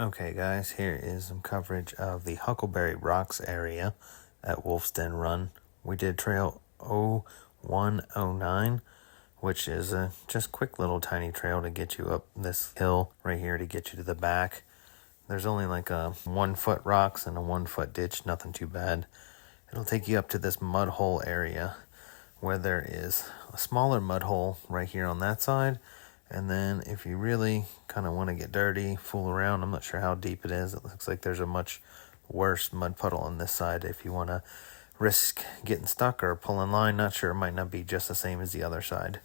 Okay guys, here is some coverage of the Huckleberry Rocks area at Wolf's Den Run. We did trail 0109, which is a just quick little tiny trail to get you up this hill right here to get you to the back. There's only like a 1 foot rocks and a 1 foot ditch, nothing too bad. It'll take you up to this mud hole area where there is a smaller mud hole right here on that side. And then if you really kind of want to get dirty, fool around, I'm not sure how deep it is. It looks like there's a much worse mud puddle on this side. If you want to risk getting stuck or pulling line, not sure, it might not be just the same as the other side.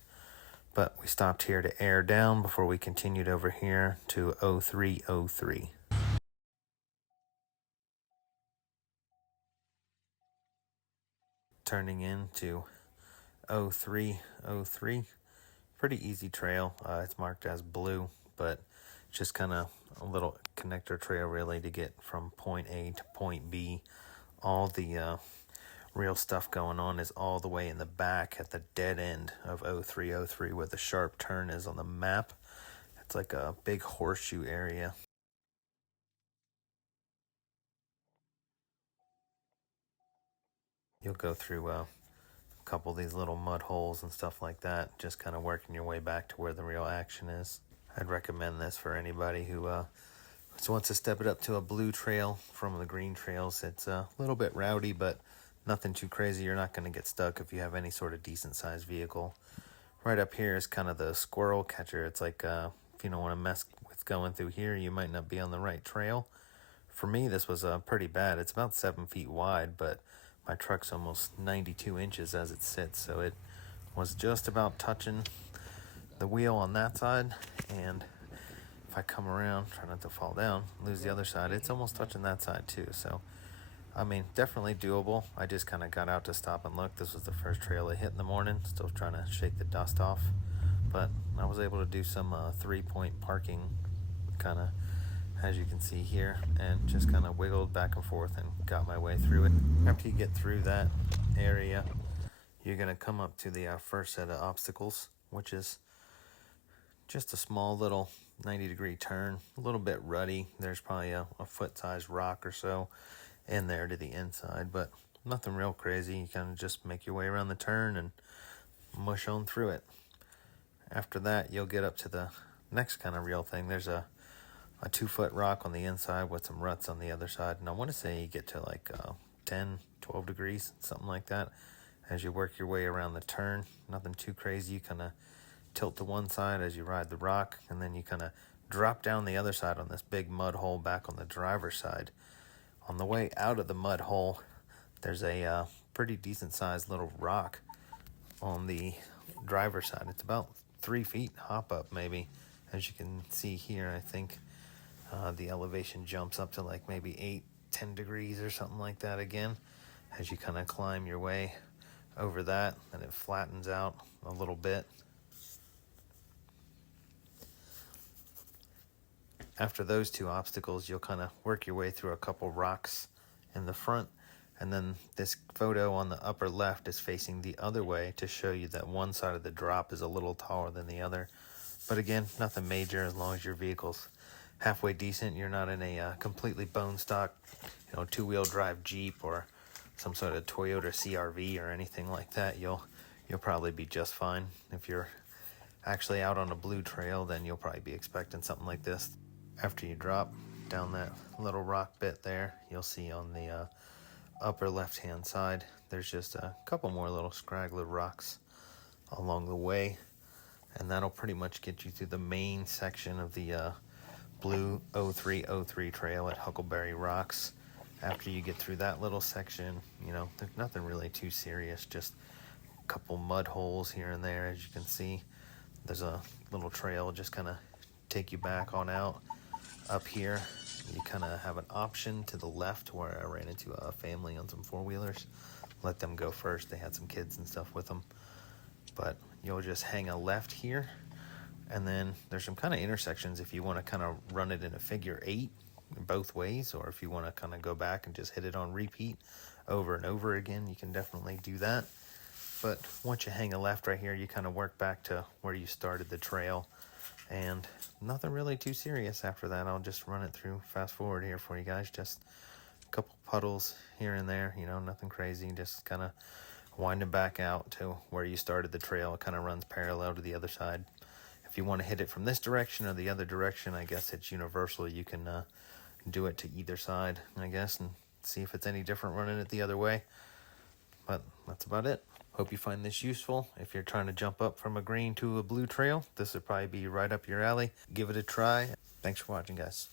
But we stopped here to air down before we continued over here to 0303. Turning into 0303. Pretty easy trail. It's marked as blue, but just kind of a little connector trail really to get from point A to point B. All the real stuff going on is all the way in the back at the dead end of 0303 where the sharp turn is on the map. It's like a big horseshoe area. You'll go through a couple of these little mud holes and stuff like that, just kind of working your way back to where the real action is. I'd recommend this for anybody who wants to step it up to a blue trail from the green trails. It's a little bit rowdy, but nothing too crazy. You're not going to get stuck if you have any sort of decent sized vehicle. Right up here is kind of the squirrel catcher. It's like if you don't want to mess with going through here, you might not be on the right trail. For me, this was pretty bad. It's about 7 feet wide, but my truck's almost 92 inches as it sits, so it was just about touching the wheel on that side. And if I come around, try not to fall down, lose the other side, it's almost touching that side too. So, I mean, definitely doable. I just kind of got out to stop and look. This was the first trail I hit in the morning, still trying to shake the dust off. But I was able to do some 3-point parking, kind of, as you can see here, and just kind of wiggled back and forth and got my way through it. After you get through that area, you're going to come up to the first set of obstacles, which is just a small little 90-degree turn, a little bit ruddy. There's probably a foot-sized rock or so in there to the inside, but nothing real crazy. You kind of just make your way around the turn and mush on through it. After that, you'll get up to the next kind of real thing. There's a 2-foot rock on the inside with some ruts on the other side, and I want to say you get to like 10, 12 degrees, something like that, as you work your way around the turn. Nothing too crazy. You kind of tilt to one side as you ride the rock, and then you kind of drop down the other side on this big mud hole back on the driver's side. On the way out of the mud hole, there's a pretty decent sized little rock on the driver's side. It's about 3 feet hop up maybe. As you can see here, I think the elevation jumps up to like maybe 8-10 degrees or something like that again as you kind of climb your way over that, and it flattens out a little bit. After those two obstacles, you'll kind of work your way through a couple rocks in the front, and then this photo on the upper left is facing the other way to show you that one side of the drop is a little taller than the other. But again, nothing major as long as your vehicle's halfway decent. You're not in a completely bone stock, 2-wheel drive Jeep or some sort of Toyota CRV or anything like that. You'll probably be just fine. If you're actually out on a blue trail, then you'll probably be expecting something like this. After you drop down that little rock bit there, you'll see on the upper left-hand side, there's just a couple more little scraggler rocks along the way, and that'll pretty much get you through the main section of the blue 0303 trail at Huckleberry Rocks. After you get through that little section, there's nothing really too serious, just a couple mud holes here and there. As you can see, there's a little trail just kind of take you back on out. Up here, you kind of have an option to the left where I ran into a family on some 4-wheelers. Let them go first. They had some kids and stuff with them. But you'll just hang a left here, and then there's some kind of intersections if you want to kind of run it in a figure 8 both ways, or if you want to kind of go back and just hit it on repeat over and over again, you can definitely do that. But once you hang a left right here, you kind of work back to where you started the trail, And nothing really too serious after that. I'll just run it through fast forward here for you guys. Just a couple puddles here and there, you know, nothing crazy. Just kind of wind it back out to where you started the trail. It kind of runs parallel to the other side. If you want to hit it from this direction or the other direction, I guess it's universal. You can do it to either side, I guess, and see if it's any different running it the other way. But that's about it. Hope you find this useful. If you're trying to jump up from a green to a blue trail, this would probably be right up your alley. Give it a try. Thanks for watching, guys.